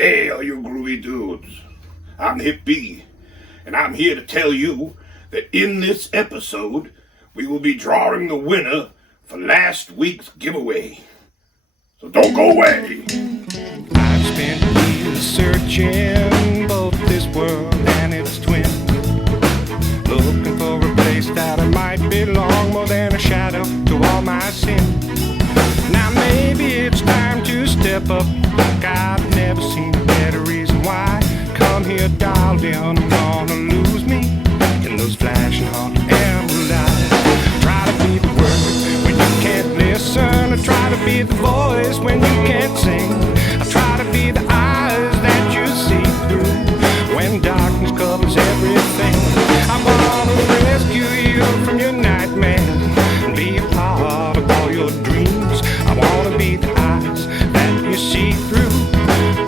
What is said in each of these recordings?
Hey, all you groovy dudes. I'm Hip B, and I'm here to tell you that in this episode, we will be drawing the winner for last week's giveaway. So don't go away. I've spent years searching both this world and its twin, looking for a place that I might belong more than a shadow to all my sin. Now maybe it's time to step up like I've never seen a better reason why. Come here, dialed in, I'm gonna lose me in those flashing hot amber lights. Try to be the word when you can't listen, I try to be the voice when you can't sing. I try to be the eyes that you see through when darkness covers everything. I wanna rescue you from your nightmares and be a part of all your dreams. I wanna be the eyes that you see through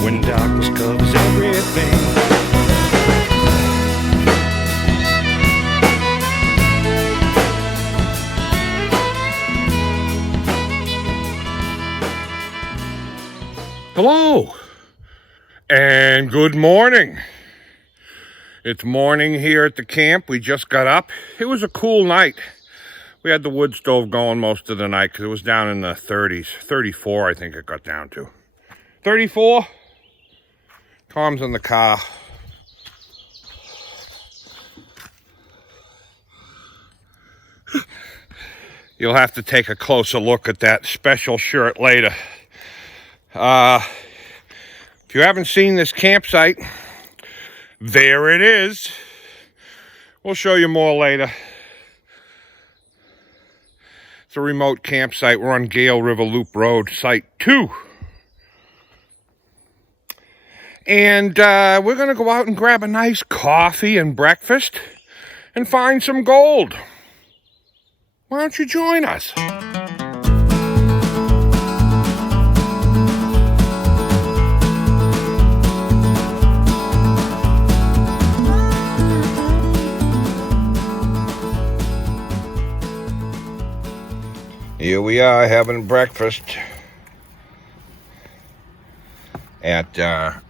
when darkness covers everything. Hello, and good morning. It's morning here at the camp. We just got up. It was a cool night. We had the wood stove going most of the night because it was down in the 30s. 34, I think it got down to. 34? Tom's in the car. You'll have to take a closer look at that special shirt later. If you haven't seen this campsite, there it is. We'll show you more later. It's a remote campsite. We're on Gale River Loop Road, Site 2. And we're going to go out and grab a nice coffee and breakfast and find some gold. Why don't you join us? Here we are having breakfast at a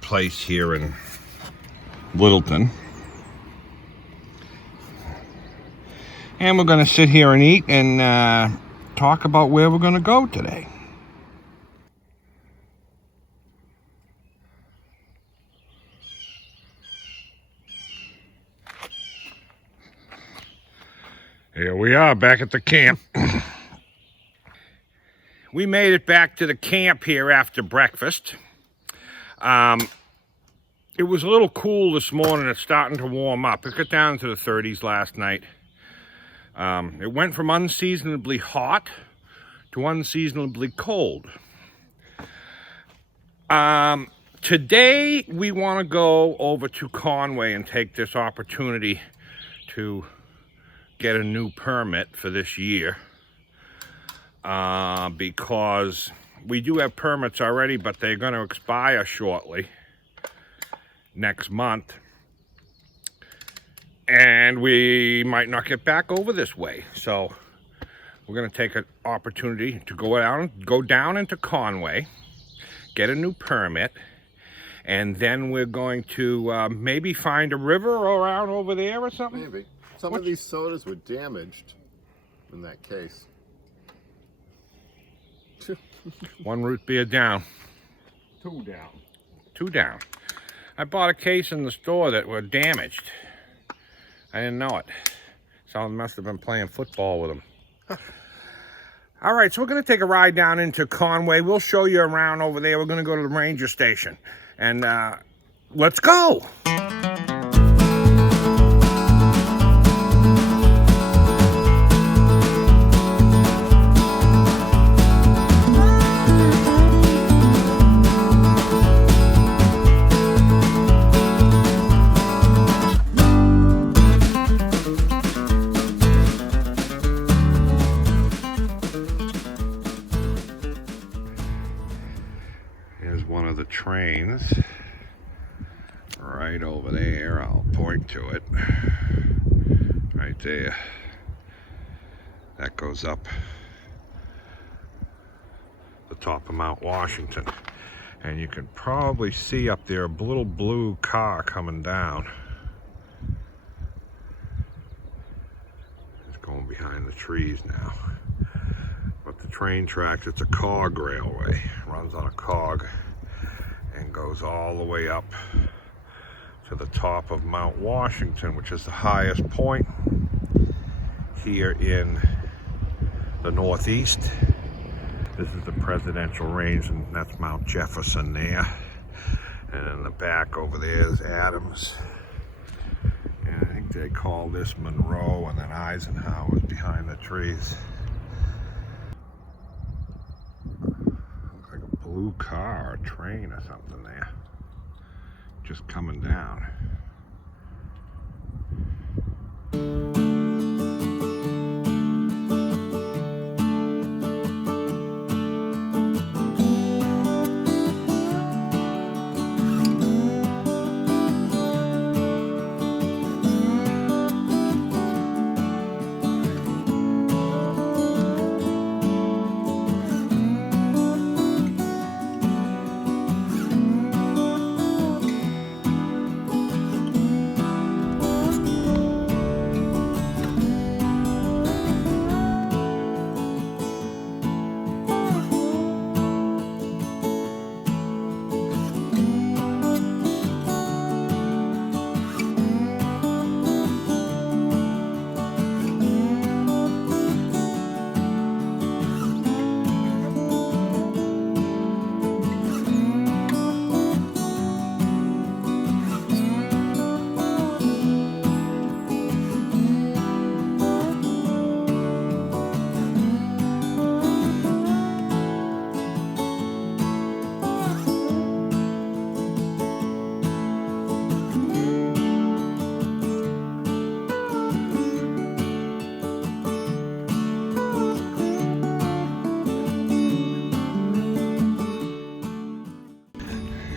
place here in Littleton. And we're going to sit here and eat and talk about where we're going to go today. Here we are back at the camp. We made it back to the camp here after breakfast. It was a little cool this morning. It's starting to warm up. It got down to the 30s last night. It went from unseasonably hot to unseasonably cold. Today we want to go over to Conway and take this opportunity to get a new permit for this year, because we do have permits already, but they're going to expire shortly, next month, and we might not get back over this way. So we're going to take an opportunity to go down into Conway, get a new permit, and then we're going to maybe find a river around over there or something. Maybe. Some of these sodas were damaged in that case. One root beer down. Two down. Two down. I bought a case in the store that were damaged. I didn't know it. Someone must have been playing football with them. All right, so we're going to take a ride down into Conway. We'll show you around over there. We're going to go to the ranger station. And let's go. Trains right over there. I'll point to it right there. That goes up the top of Mount Washington. And you can probably see up there a little blue car coming down. It's going behind the trees now. But the train tracks, it's a cog railway. It runs on a cog and goes all the way up to the top of Mount Washington, which is the highest point here in the Northeast. This is the Presidential Range, and that's Mount Jefferson there. And in the back over there is Adams. And I think they call this Monroe, and then Eisenhower's behind the trees. Looks like a blue car or train or something there. Just coming down.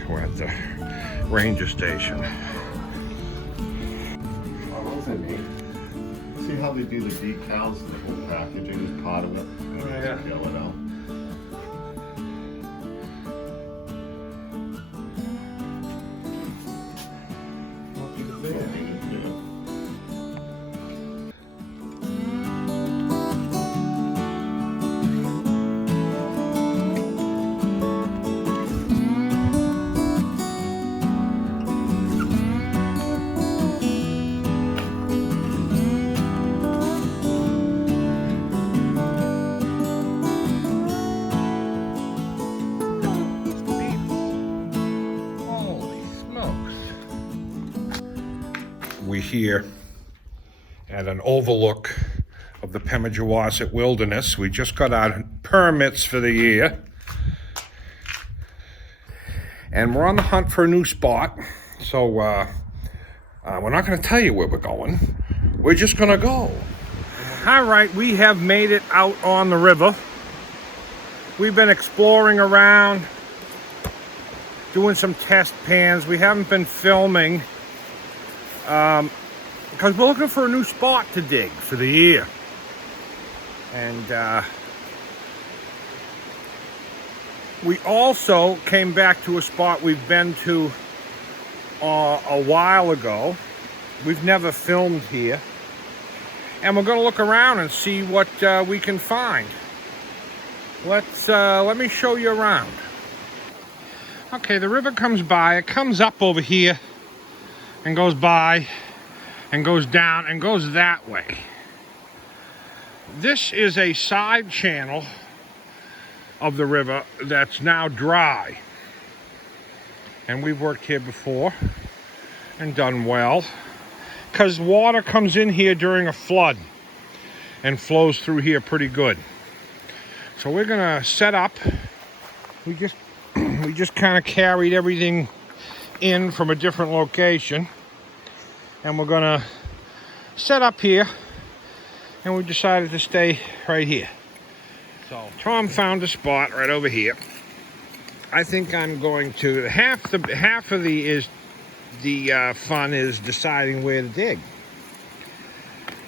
We're at the ranger station. Oh, those are neat. See how they do the decals, the whole packaging is part of it? Oh, yeah. Fill it out. We're here at an overlook of the Pemigewasset Wilderness. We just got our permits for the year. And we're on the hunt for a new spot. So we're not going to tell you where we're going. We're just going to go. All right, we have made it out on the river. We've been exploring around, doing some test pans. We haven't been filming because we're looking for a new spot to dig for the year. And we also came back to a spot we've been to a while ago. We've never filmed here. And we're going to look around and see what we can find. Let me show you around. Okay, the river comes by. It comes up over here and goes by and goes down and goes that way. This is a side channel of the river that's now dry. And we've worked here before and done well, because water comes in here during a flood and flows through here pretty good. So we're gonna set up. We just kind of carried everything in from a different location, and we're gonna set up here, and we decided to stay right here. So Tom found a spot right over here. I think I'm going to half of the fun is deciding where to dig.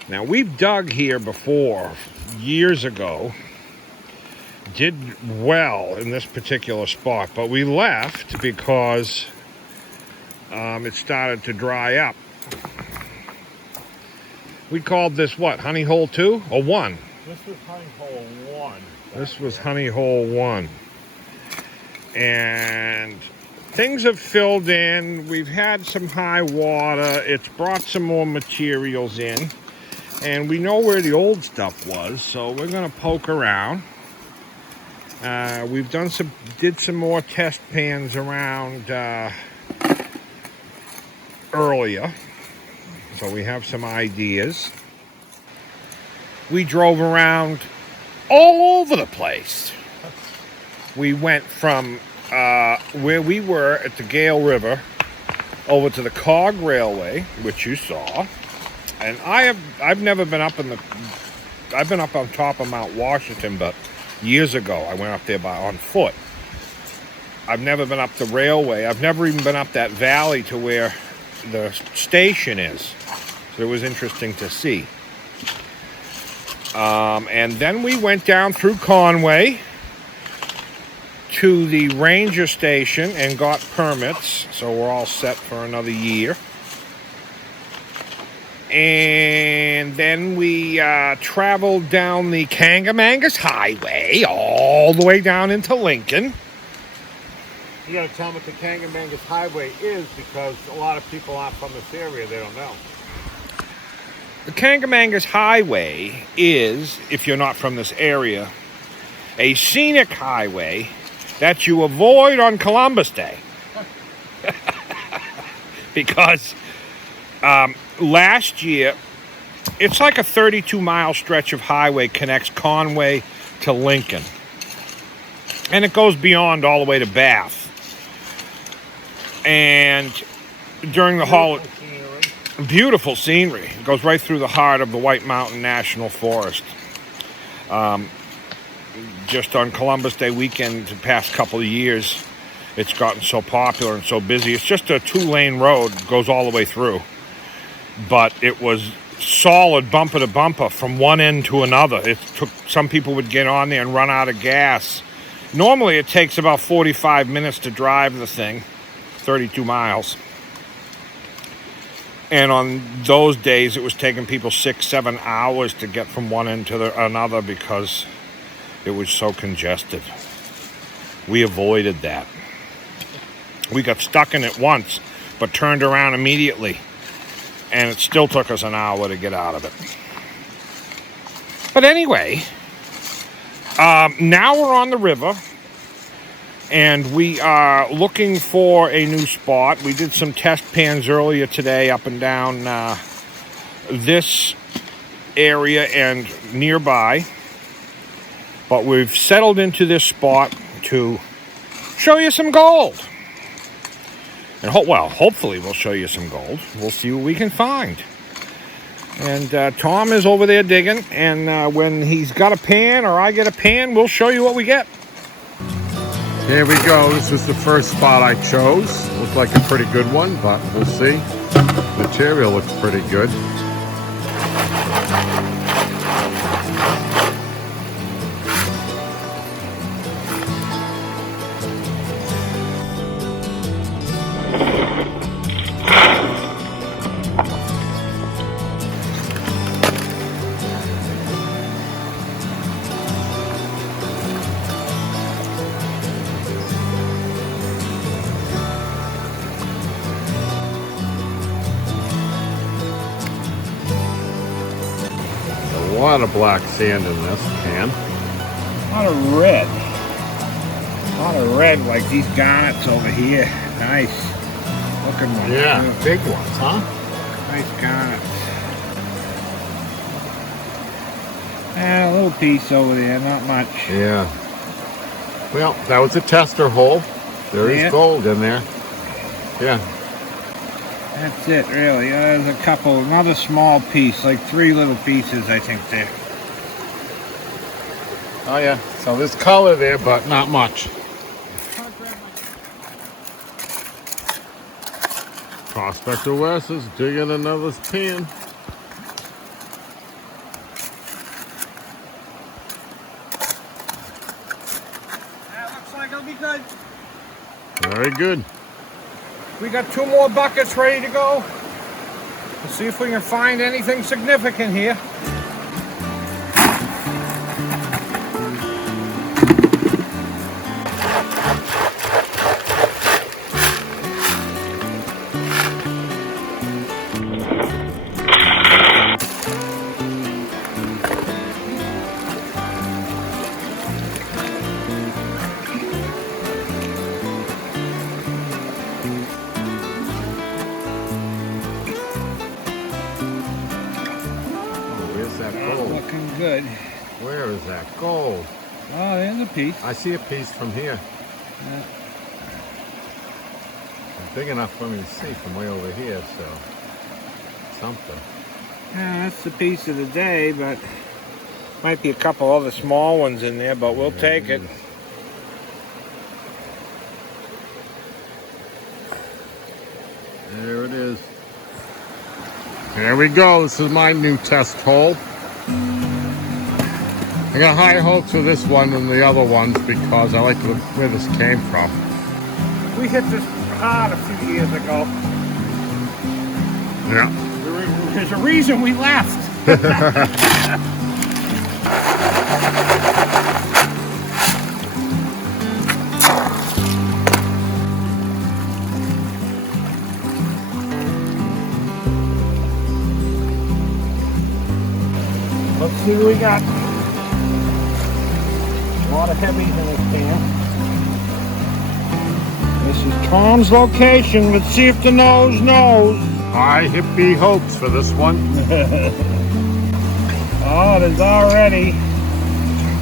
Now, we've dug here before years ago, did well in this particular spot, but we left because it started to dry up. We called this what, honey hole 2 or 1? This was honey hole 1. This was honey hole 1. And things have filled in. We've had some high water. It's brought some more materials in. And we know where the old stuff was, so we're going to poke around. We've did some more test pans around earlier. So we have some ideas. We drove around all over the place. We went from where we were at the Gale River over to the Cog Railway, which you saw. And I've never been up I've been up on top of Mount Washington, but years ago I went up there on foot. I've never been up the railway. I've never even been up that valley to where the station is. So it was interesting to see. And then we went down through Conway to the ranger station and got permits. So we're all set for another year. And then we traveled down the Kangamangas Highway all the way down into Lincoln. You gotta tell them what the Kangamangas Highway is, because a lot of people aren't from this area, they don't know. The Kangamangas Highway is, if you're not from this area, a scenic highway that you avoid on Columbus Day. Because last year, it's like a 32-mile stretch of highway connects Conway to Lincoln. And it goes beyond all the way to Bath. And during the holiday, beautiful scenery. It goes right through the heart of the White Mountain National Forest. Just on Columbus Day weekend, the past couple of years, it's gotten so popular and so busy. It's just a 2-lane road, goes all the way through. But it was solid bumper to bumper from one end to another. It took, some people would get on there and run out of gas. Normally it takes about 45 minutes to drive the thing, 32 miles. And on those days it was taking people 6-7 hours to get from one end to another because it was so congested. We avoided that. We got stuck in it once, but turned around immediately. And it still took us an hour to get out of it. But anyway, now we're on the river. And we are looking for a new spot. We did some test pans earlier today up and down this area and nearby. But we've settled into this spot to show you some gold. And hopefully we'll show you some gold. We'll see what we can find. And Tom is over there digging. And when he's got a pan or I get a pan, we'll show you what we get. Here we go. This is the first spot I chose. Looks like a pretty good one, but we'll see. Material looks pretty good. A lot of black sand in this pan. A lot of red. A lot of red, like these garnets over here. Nice looking ones. Yeah, too. big ones, huh? Nice garnets. And a little piece over there, not much. Yeah. Well, that was a tester hole. There is gold in there. Yeah. That's it, really. There's a couple, another small piece, like 3 little pieces, I think, there. Oh, yeah. So there's color there, but not much. Prospector West is digging another pan. That'll be good. Very good. We got 2 more buckets ready to go. Let's see if we can find anything significant here. Looking good. Where is that gold? Oh, there's a piece. I see a piece from here. Yeah. It's big enough for me to see from way over here, so something. Yeah, that's the piece of the day, but might be a couple other small ones in there, but we'll take it. There it is. There we go. This is my new test hole. I got higher hopes for this one than the other ones because I like where this came from. We hit this hard a few years ago. Yeah. There's a reason we left. Let's see what we got. A lot of heavies in this pan. This is Tom's location. Let's see if the nose knows. High hippie hopes for this one. Oh, there's already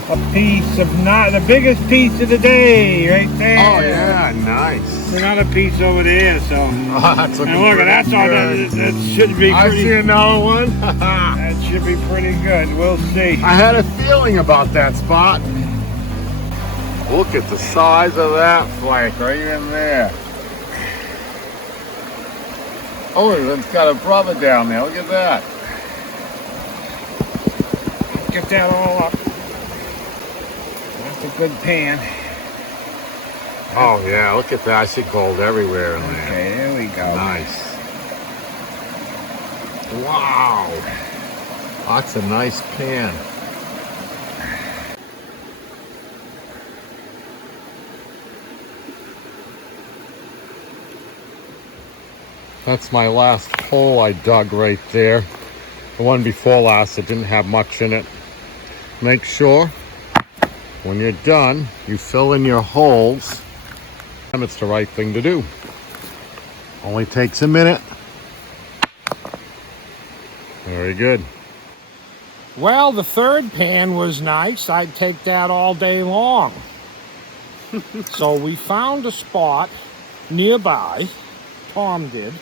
a piece of the biggest piece of the day right there. Oh yeah, nice. Another piece over there, so. Oh, that's looking And look, pretty that's all good. that should be I pretty. see another one. That should be pretty good. We'll see. I had a feeling about that spot. Look at the size of that flake right in there. Oh, it's got a brother down there. Look at that. Get that all up. That's a good pan. Oh yeah, look at that. I see gold everywhere in there. Okay, there we go. Nice. Wow. That's a nice pan. That's my last hole I dug right there. The one before last, it didn't have much in it. Make sure when you're done, you fill in your holes. And it's the right thing to do. Only takes a minute. Very good. Well, the third pan was nice. I'd take that all day long. So we found a spot nearby. Tom did.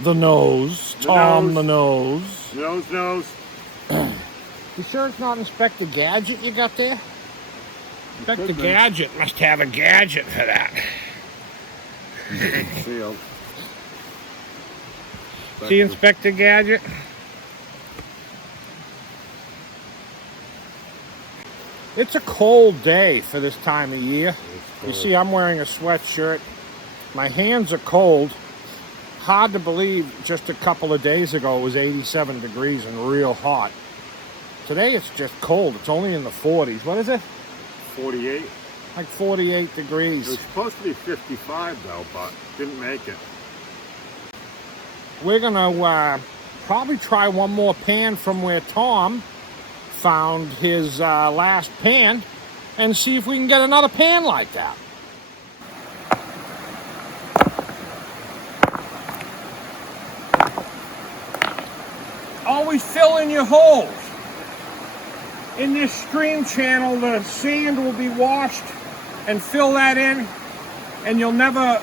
The nose. Tom the nose. Nose. You sure it's not Inspector Gadget you got there? Inspector could be. Gadget must have a gadget for that. Sealed. See Inspector Gadget? It's a cold day for this time of year. You see, I'm wearing a sweatshirt. My hands are cold. Hard to believe just a couple of days ago it was 87 degrees and real hot. Today it's just cold. It's only in the 40s. What is it? 48. Like 48 It degrees. was supposed to be 55 though, but didn't make it. We're gonna probably try one more pan from where Tom found his last pan and see if we can get another pan like that. Always fill in your holes. In this stream channel, the sand will be washed and fill that in, and you'll never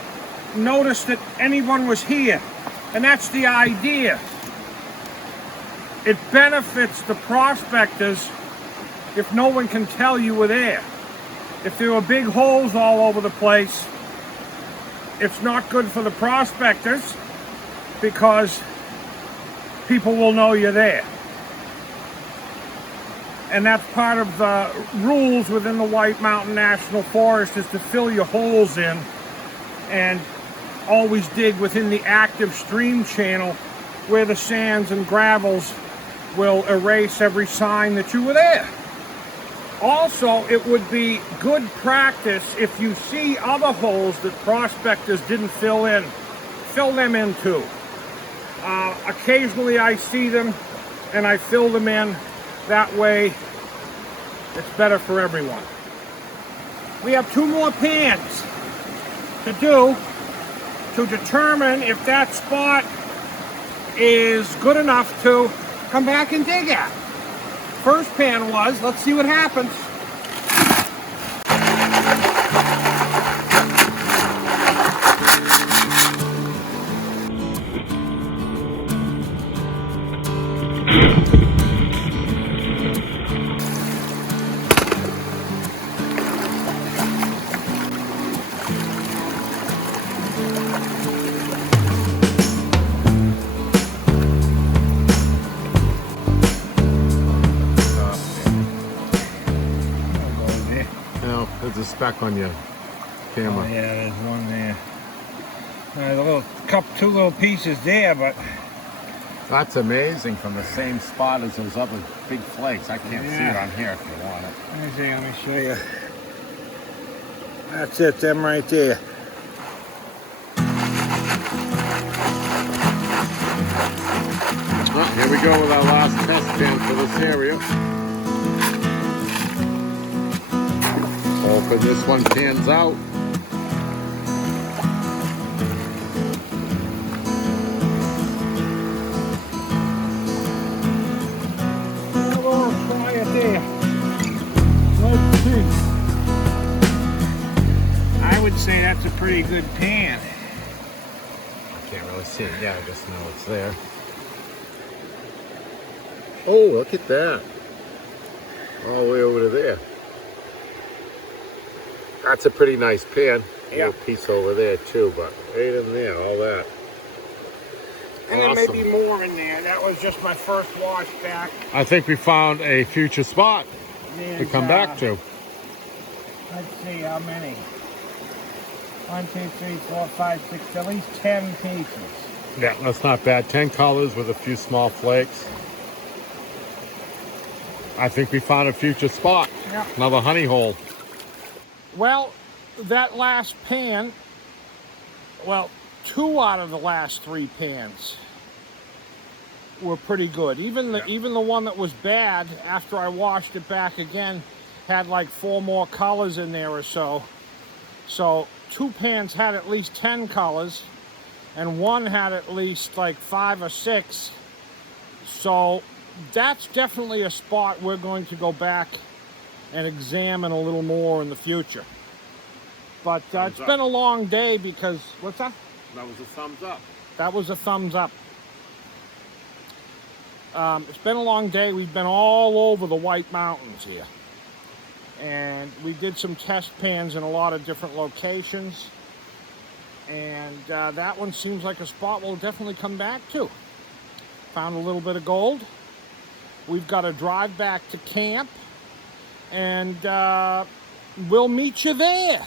notice that anyone was here. And that's the idea. It benefits the prospectors if no one can tell you were there. If there were big holes all over the place, it's not good for the prospectors because people will know you're there. And that's part of the rules within the White Mountain National Forest, is to fill your holes in and always dig within the active stream channel where the sands and gravels will erase every sign that you were there. Also, it would be good practice if you see other holes that prospectors didn't fill them in too. Occasionally I see them and I fill them in. That way it's better for everyone. We have 2 more pans to do to determine if that spot is good enough to come back and dig at. First pan was, let's see what happens. There's a speck on your camera. Oh, yeah, there's one there. There's two little pieces there, but That's amazing, from the same spot as those other big flakes. I can't see it on here if you want it. let me show you. That's it, them right there. Oh, here we go with our last test pan for this area. Hoping this one pans out. Oh, try it there. Let's see. I would say that's a pretty good pan. I can't really see it. Yeah, I just know it's there. Oh, look at that. All the way over to there. That's a pretty nice pan. Yeah. Little piece over there too, but right in there, all that. And Awesome. there may be more in there. That was just my first wash back. I think we found a future spot to come back to. Let's see how many. 1, 2, 3, 4, 5, 6, at least 10 pieces. Yeah, that's not bad. 10 colors with a few small flakes. I think we found a future spot. Yeah. Another honey hole. Well, that last pan, well, 2 out of the last 3 pans were pretty good. Even the one that was bad, after I washed it back again, had like 4 more colors in there or so. So 2 pans had at least 10 colors, and 1 had at least like 5 or 6. So that's definitely a spot we're going to go back and examine a little more in the future. But it's been a long day because, what's that? That was a thumbs up. That was a thumbs up. It's been a long day. We've been all over the White Mountains here. And we did some test pans in a lot of different locations. And that one seems like a spot we'll definitely come back to. Found a little bit of gold. We've got to drive back to camp. And we'll meet you there.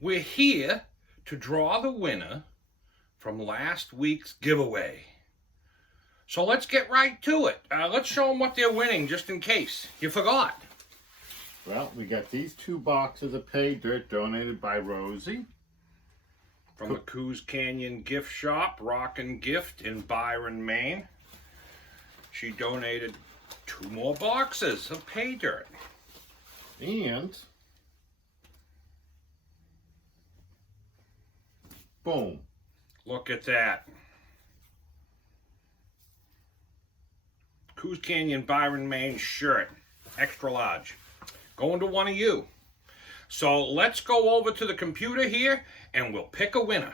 We're here to draw the winner from last week's giveaway. So let's get right to it. Let's show them what they're winning, just in case you forgot. Well, we got these 2 boxes of pay dirt donated by Rosie. From the Coos Canyon Gift Shop, Rockin' Gift in Byron, Maine. She donated 2 more boxes of pay dirt. And Boom. Look at that. Coos Canyon Byron, Maine shirt, extra large. Going to one of you. So let's go over to the computer here and we'll pick a winner.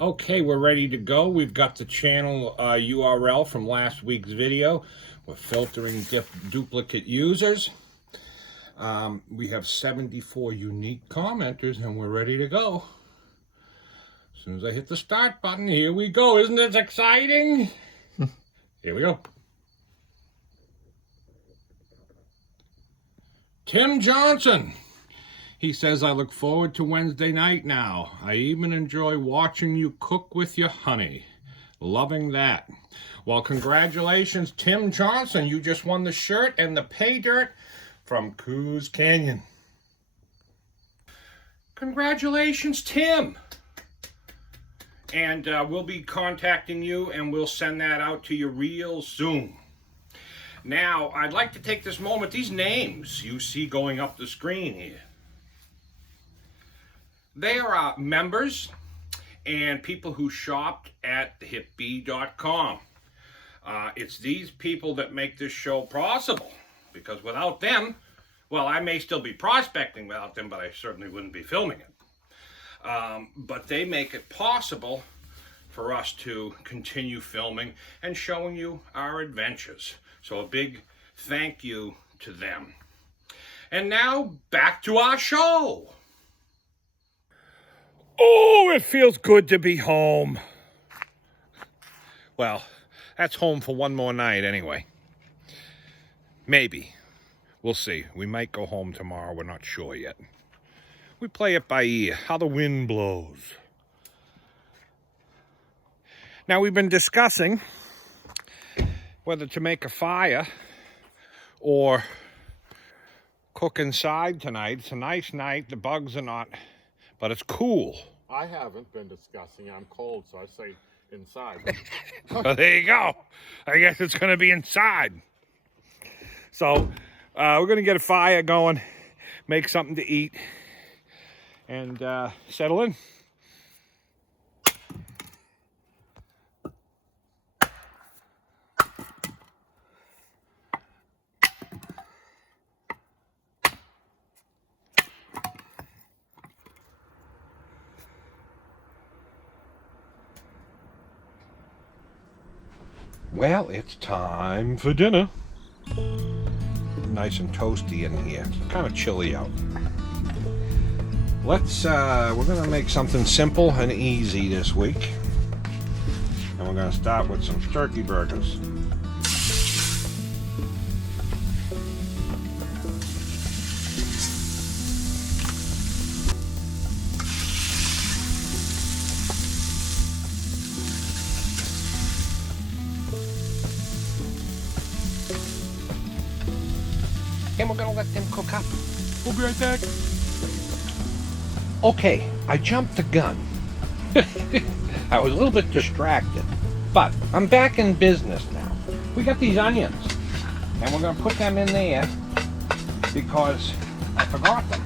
Okay, we're ready to go. We've got the channel URL from last week's video. We're filtering duplicate users. We have 74 unique commenters and we're ready to go. As soon as I hit the start button, here we go. Isn't this exciting? Here we go. Tim Johnson. He says, I look forward to Wednesday night now. I even enjoy watching you cook with your honey. Loving that. Well, congratulations, Tim Johnson. You just won the shirt and the pay dirt from Coos Canyon. Congratulations, Tim. And we'll be contacting you and we'll send that out to you real soon. Now, I'd like to take this moment, these names you see going up the screen here. They are members and people who shopped at hipbee.com. It's these people that make this show possible, because without them, well, I may still be prospecting without them, but I certainly wouldn't be filming it. But they make it possible for us to continue filming and showing you our adventures. So a big thank you to them. And now back to our show. Oh, it feels good to be home. Well, that's home for one more night anyway. Maybe. We'll see. We might go home tomorrow. We're not sure yet. We play it by ear, how the wind blows. Now, we've been discussing whether to make a fire or cook inside tonight. It's a nice night. The bugs are not, but it's cool. I haven't been discussing. I'm cold, so I say inside. So there you go. I guess it's going to be inside. So we're going to get a fire going, make something to eat, and settle in. Well, it's time for dinner. Nice and toasty in here. It's kind of chilly out. We're gonna make something simple and easy this week. And we're gonna start with some turkey burgers. And we're gonna let them cook up. We'll be right back. Okay, I jumped the gun. I was a little bit distracted, but I'm back in business now. We got these onions, and we're gonna put them in there because I forgot them.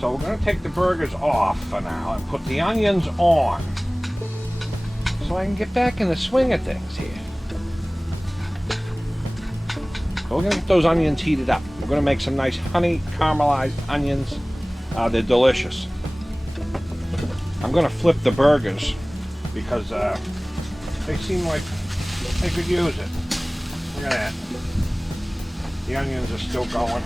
So we're gonna take the burgers off for now and put the onions on so I can get back in the swing of things here. So we're going to get those onions heated up. We're going to make some nice honey caramelized onions. They're delicious. I'm going to flip the burgers because they seem like they could use it. Look at that. The onions are still going.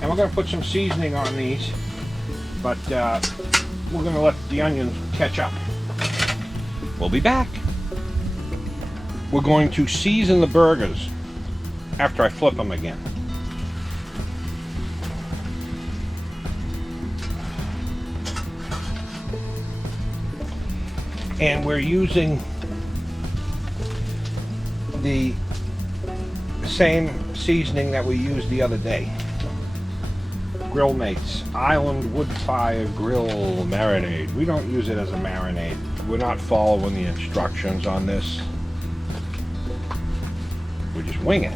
And we're going to put some seasoning on these, but we're going to let the onions catch up. We'll be back. We're going to season the burgers after I flip them again. And we're using the same seasoning that we used the other day. Grill Mates Island Wood Fire Grill Marinade. We don't use it as a marinade. we're not following the instructions on this. We just wing it.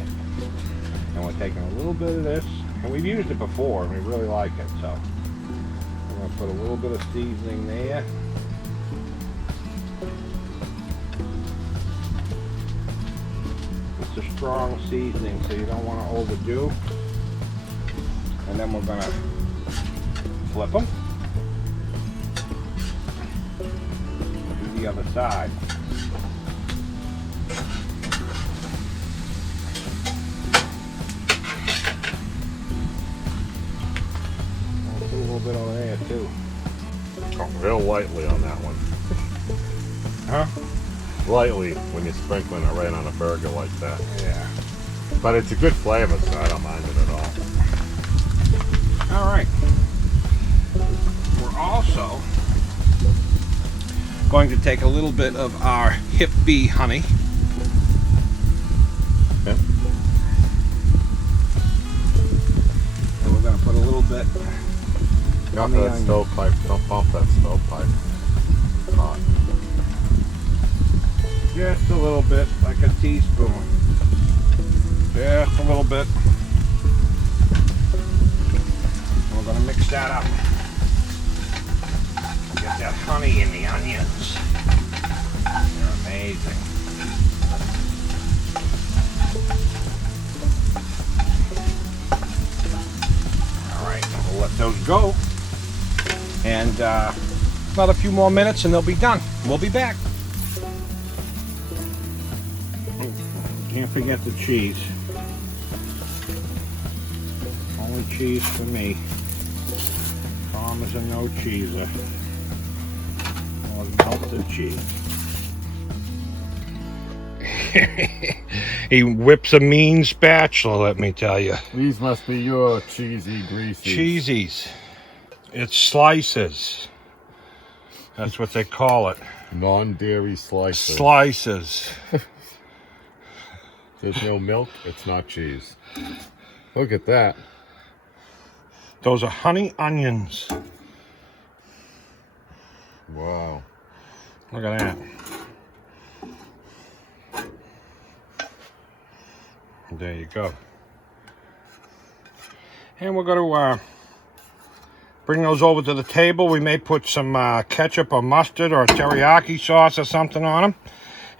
And we're taking a little bit of this, and we've used it before and we really like it, so we're going to put a little bit of seasoning there. It's a strong seasoning, so you don't want to overdo. And then we're going to flip them. Do the other side. I'll put a little bit over there too. Oh, real lightly on that one. Huh? Lightly when you're sprinkling it right on a burger like that. Yeah. But it's a good flavor, so I don't mind it at all. All right. We're also going to take a little bit of our hip bee honey. Yeah. And we're going to put a little bit Got on the that onion. stovepipe. Don't bump that stovepipe. It's hot. Just a little bit, like a teaspoon. Just a little bit. And we're going to mix that up. Get that honey in the onions. They're amazing. All right, we'll let those go. And another few more minutes and they'll be done. We'll be back. Can't forget the cheese. Only cheese for me. Farmers are no cheeser. Or melted cheese. He whips a mean spatula, let me tell you. These must be your cheesy, greasy. Cheesies. It's slices. That's what they call it. Non-dairy slices. Slices. There's no milk, it's not cheese. Look at that. Those are honey onions. Wow. Look at that. There you go. And we're going to bring those over to the table. We may put some ketchup or mustard or teriyaki sauce or something on them.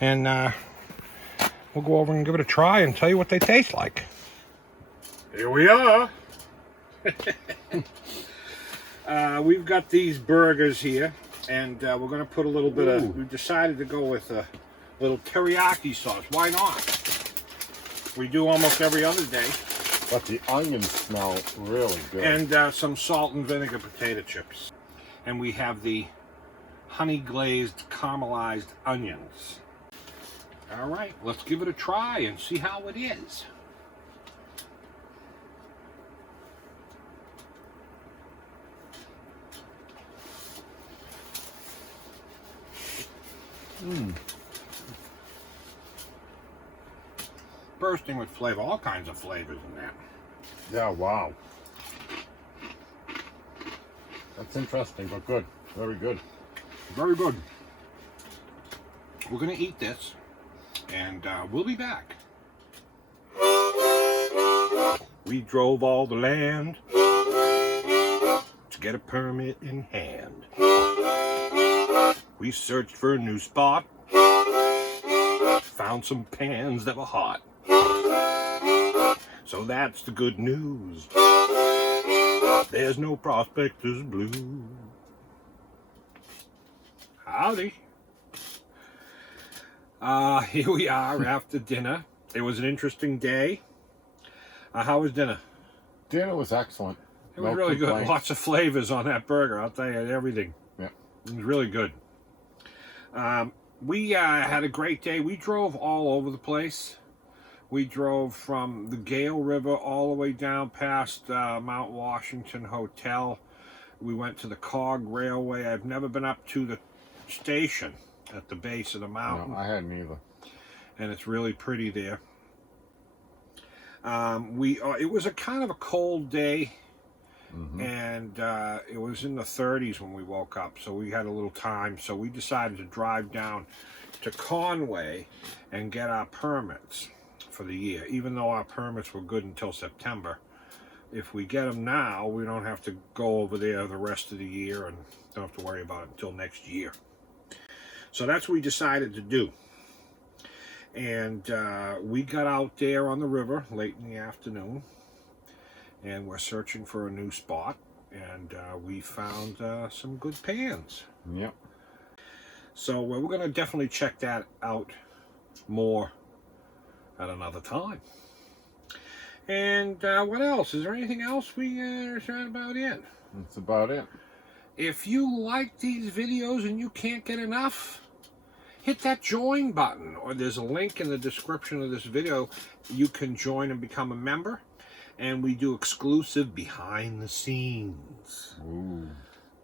And we'll go over and give it a try and tell you what they taste like. Here we are. We've got these burgers here. And we're going to put a little bit of, we decided to go with a little teriyaki sauce. Why not? We do almost every other day. But the onions smell really good. And some salt and vinegar potato chips. And we have the honey glazed caramelized onions. All right, let's give it a try and see how it is. Bursting with flavor, all kinds of flavors in that. Yeah, wow. That's interesting, but good. Very good. Very good. We're going to eat this, and we'll be back. We drove all the land to get a permit in hand. We searched for a new spot, found some pans that were hot. So that's the good news. There's no prospector's blue. Howdy. Here we are after dinner. It was an interesting day. How was dinner? Dinner was excellent. It was really good. Lots of flavors on that burger. I'll tell you, everything. Yeah. It was really good. We had a great day. We drove all over the place. We drove from the Gale River all the way down past Mount Washington Hotel. We went to the Cog Railway. I've never been up to the station at the base of the mountain. No, I hadn't either. And it's really pretty there. It was a kind of a cold day. And it was in the 30s when we woke up, so we had a little time. So we decided to drive down to Conway and get our permits for the year. Even though our permits were good until September, if we get them now, we don't have to go over there the rest of the year and don't have to worry about it until next year. So that's what we decided to do. And we got out there on the river late in the afternoon, and we're searching for a new spot, and we found some good pans. Yep. So we're going to definitely check that out more at another time. And what else? Is there anything else we are trying about it? That's about it. If you like these videos and you can't get enough, hit that join button, or there's a link in the description of this video. You can join and become a member, and we do exclusive behind the scenes. Ooh.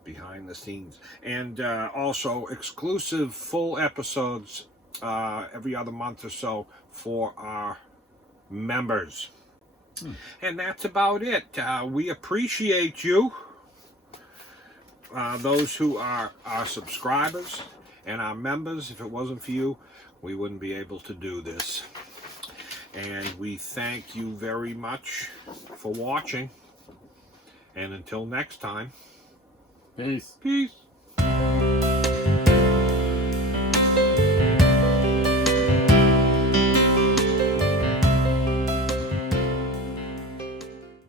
Behind the scenes. And also exclusive full episodes every other month or so for our members. And that's about it. We appreciate you, those who are our subscribers and our members. If it wasn't for you, we wouldn't be able to do this. And we thank you very much for watching. And until next time, Peace. peace.